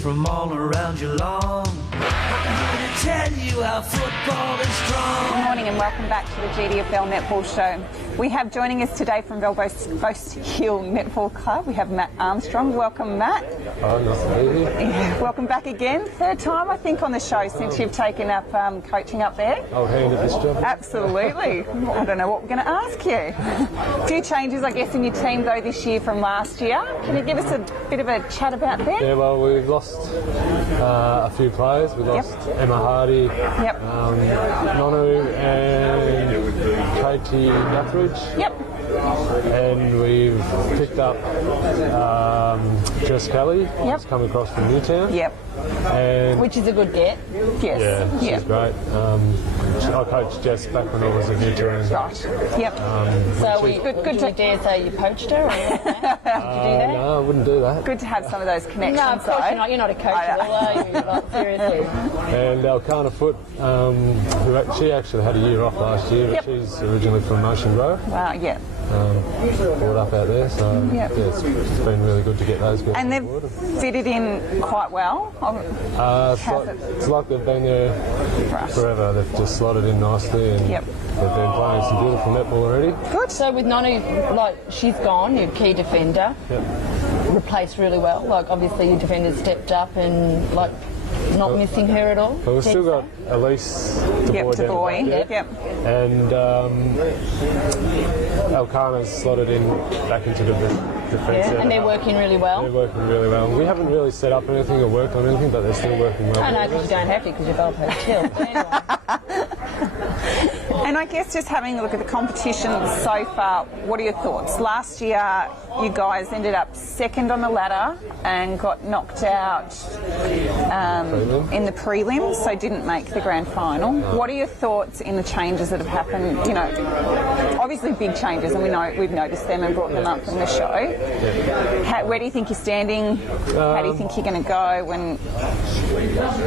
from all around your lawn. I'm here to tell you how football is strong. Good morning and welcome back to the GDFL Netball Show. We have joining us today from Belboast Hill Netball Club, we have Matt Armstrong. Welcome, Matt. Oh, nice to be here. Yeah, welcome back again. Third time, I think, on the show since you've taken up coaching up there. I'll hand it this job. Absolutely. I don't know what we're going to ask you. A few changes, I guess, in your team, though, this year from last year. Can you give us a bit of a chat about that? Yeah, well, we've lost a few players. We lost Emma Hardy, Nonu and Pt2 Yep. And we've picked up Jess Kelly, who's come across from Newtown. Yep. And which is a good get. Yes. Yeah, she's great. I coached Jess back when I was at Newtown. Right. Yep. So good to dare say you poached her? Or did you do that? No, I wouldn't do that. Good to have some of those connections. No, of course you're not. You're not a coach at all, are you? Like, seriously. And Alcana Foot, she actually had a year off last year, but she's originally from Motion Grove. Wow, yeah. Brought up out there, so it's been really good to get those girls. And they've fitted in quite well. It's like they've been there forever. They've just slotted in nicely, and they've been playing some beautiful netball already. Good. So with Nonu, like, she's gone, your key defender, replaced really well. Like, obviously your defenders stepped up and like. Not missing her at all. But we've still got Elise to boy. And Alcana's slotted in back into the defence. And they're working really well. They're working really well. We haven't really set up anything or worked on anything, but they're still working well. I know, because you don't have to, because you're Belpost Hill. Anyway. And I guess just having a look at the competition so far, what are your thoughts? Last year, you guys ended up second on the ladder and got knocked out in the prelims, so didn't make the grand final. What are your thoughts in the changes that have happened? You know, obviously big changes, and we've noticed them and brought them up in the show. Where do you think you're standing? How do you think you're going to go?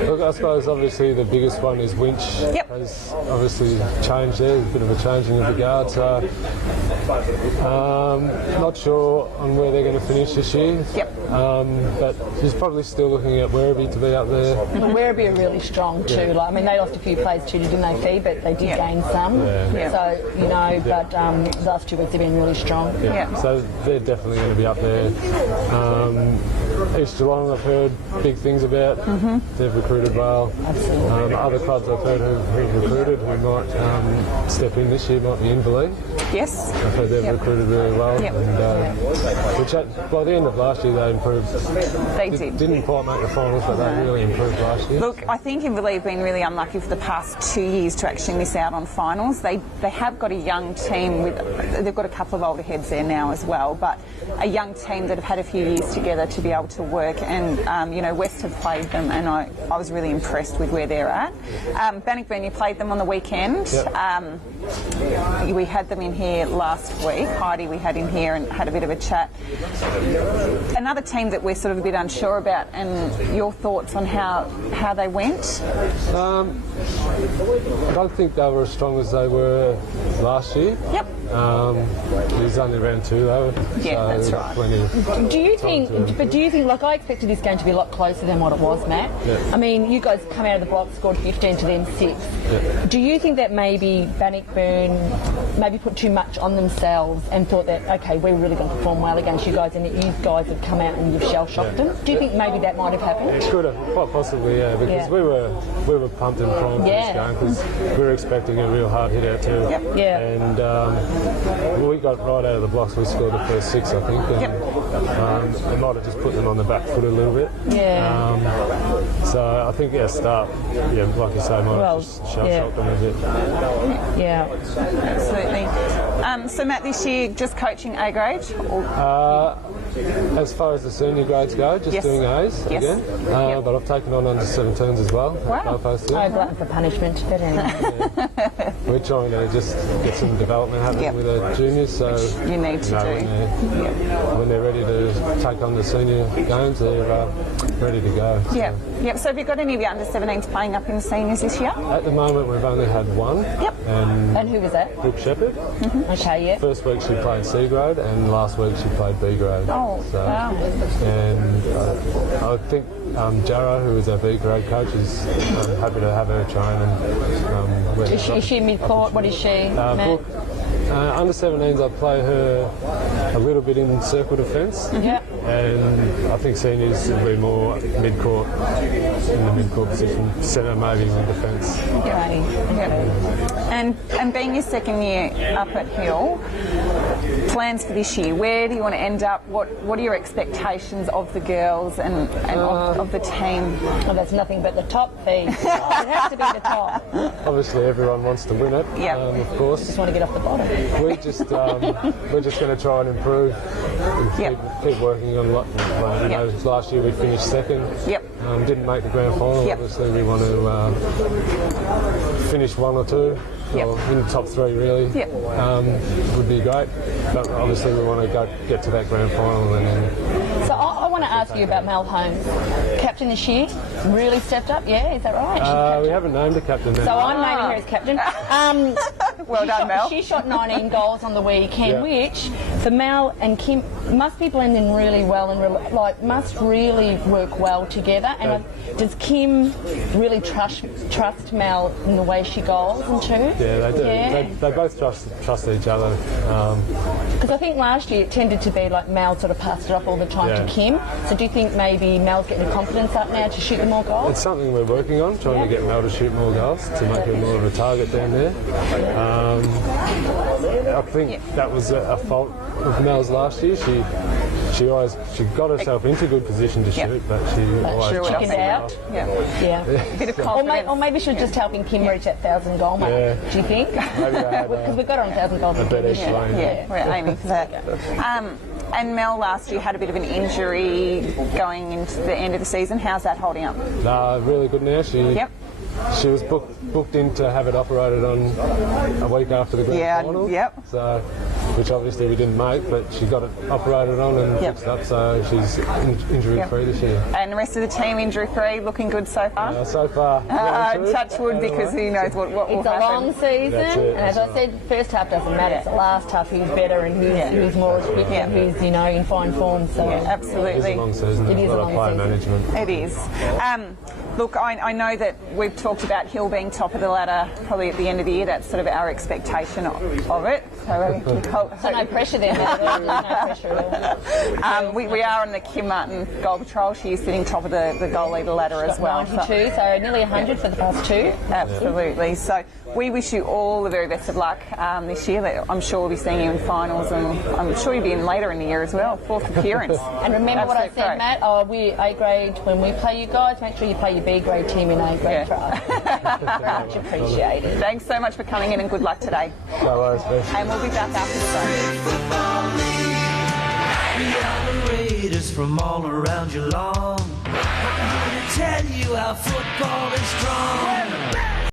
Look, I suppose obviously the biggest one is Winch. Has obviously changed there. There's a bit of a changing of the guard, so not sure on where they're going to finish this year. But he's probably still looking at Werribee to be up there. Werribee are really strong too. Like, I mean, they lost a few players too, didn't they, Fee? But they did gain some. So, you know, but the last 2 weeks have been really strong. So they're definitely going to be up there. East Geelong, I've heard big things about. They've recruited well. Absolutely. Other clubs I've heard who've recruited who might step in this year might be Handley. Yes. I've heard they've recruited really well. And, which by the end of last year they improved. They did. Didn't quite make the finals, but they really improved last year. Look, I think Handley have been really unlucky for the past 2 years to actually miss out on finals. They have got a young team they've got a couple of older heads there now as well, but a young team that have had a few years together to be able to work, and you know, West have played them, and I was really impressed with where they're at. Bannockburn, you played them on the weekend. We had them in here last week. Heidi we had in here and had a bit of a chat. Another team that we're sort of a bit unsure about, and your thoughts on how they went? I don't think they were as strong as they were last year. It was only round 2 though. That's right. Do you think, like, I expected this game to be a lot closer than what it was, Matt? I mean, you guys come out of the block, scored 15 to them 6. Do you think that maybe Bannockburn maybe put too much on themselves and thought that, okay, we're really going to perform well against you guys, and that you guys have come out and you've shell-shocked them? Do you think maybe that might have happened? It could have, quite possibly, because we were pumped and primed for this game, because we were expecting a real hard hit out too. And we got right out of the blocks. We scored the first 6, I think. And, it might have just put them on the back foot a little bit. So I think start, like you say, might have just shell-shocked them a bit. Absolutely. So Matt, this year just coaching A grade? As far as the senior grades go, just doing A's again. But I've taken on under 17s as well. Wow. Glutton for punishment, but anyway. We're trying to just get some development happening with the juniors, so You need to do. when they're ready to take on the senior games, they're ready to go. So. Yep. So have you got any of your under-17s playing up in the seniors this year? At the moment, we've only had one. Yep. And who was that? Brooke Shepherd. Okay, yeah. First week she played C grade, and last week she played B grade. Oh, so, wow. And I think Jarrah, who is our B grade coach, is happy to have her train. And, Is she mid-court? What is she, Matt? Brooke, under 17s, I play her a little bit in circle defence. Yeah. And I think seniors will be more mid-court, in the mid-court position, centre maybe in defence. And being your second year up at Hill, plans for this year, where do you want to end up? What are your expectations of the girls and of the team? Well, that's nothing but the top feed. It has to be the top. Obviously, everyone wants to win it, of course. Just want to get off the bottom. We're just going to try and improve and keep working on what. Last year we finished second. Didn't make the grand final. Obviously, we want to finish one or two. Or in the top three, really. Would be great. But obviously, we want to get to that grand final. And then So I want to ask you about Mel Holmes. Captain this year, really stepped up, yeah? Is that right? we haven't named a captain. So I'm naming her as captain. Well done, Mel. She shot 19 goals on the weekend, which for Mel and Kim must be blending really well and must really work well together. And does Kim really trust Mel in the way she goals and too? Yeah, they do. Yeah. They both trust each other. Because I think last year it tended to be like Mel sort of passed it off all the time to Kim. So do you think maybe Mel's getting the confidence up now to shoot more goals? It's something we're working on, trying to get Mel to shoot more goals, to make her more of a target down there. I think that was a fault of Mel's last year. She got herself into good position to shoot, but she always chickened out. A bit of confidence. Or maybe she's just helping Kim reach that 1,000 goal mark. Do you think? Because we've got her on 1,000 goals. A bit extra lane. We're aiming for that. And Mel last year had a bit of an injury going into the end of the season. How's that holding up? Really good now. She was booked in to have it operated on a week after the grand final. So, which obviously we didn't make, but she got it operated on and fixed up, so she's injury-free this year. And the rest of the team injury-free, looking good so far? So far. Touch wood, because who knows what will happen. It's a long season, and as I said, first half doesn't matter. It's the last half who's better and who's more equipped and who's, in fine form. So absolutely. It is a long season. It is a long player season. management. It is. Look, I know that we've talked about Hill being top of the ladder probably at the end of the year. That's sort of our expectation of it. So no pressure there. No pressure at all. We are on the Kim Martin goal patrol. She is sitting top of the goal leader ladder as well. 92, so nearly 100 for the past two. Absolutely. So we wish you all the very best of luck this year. I'm sure we'll be seeing you in finals, and I'm sure you'll be in later in the year as well. 4th appearance. And remember what I said, Matt? We're A grade when we play you guys. Make sure you play your B grade team in A grade trial. Very much appreciated. Thanks so much for coming in, and good luck today. No worries, and we'll be back after the break. Raiders from all around your lawn, I'm going to tell you how football is strong.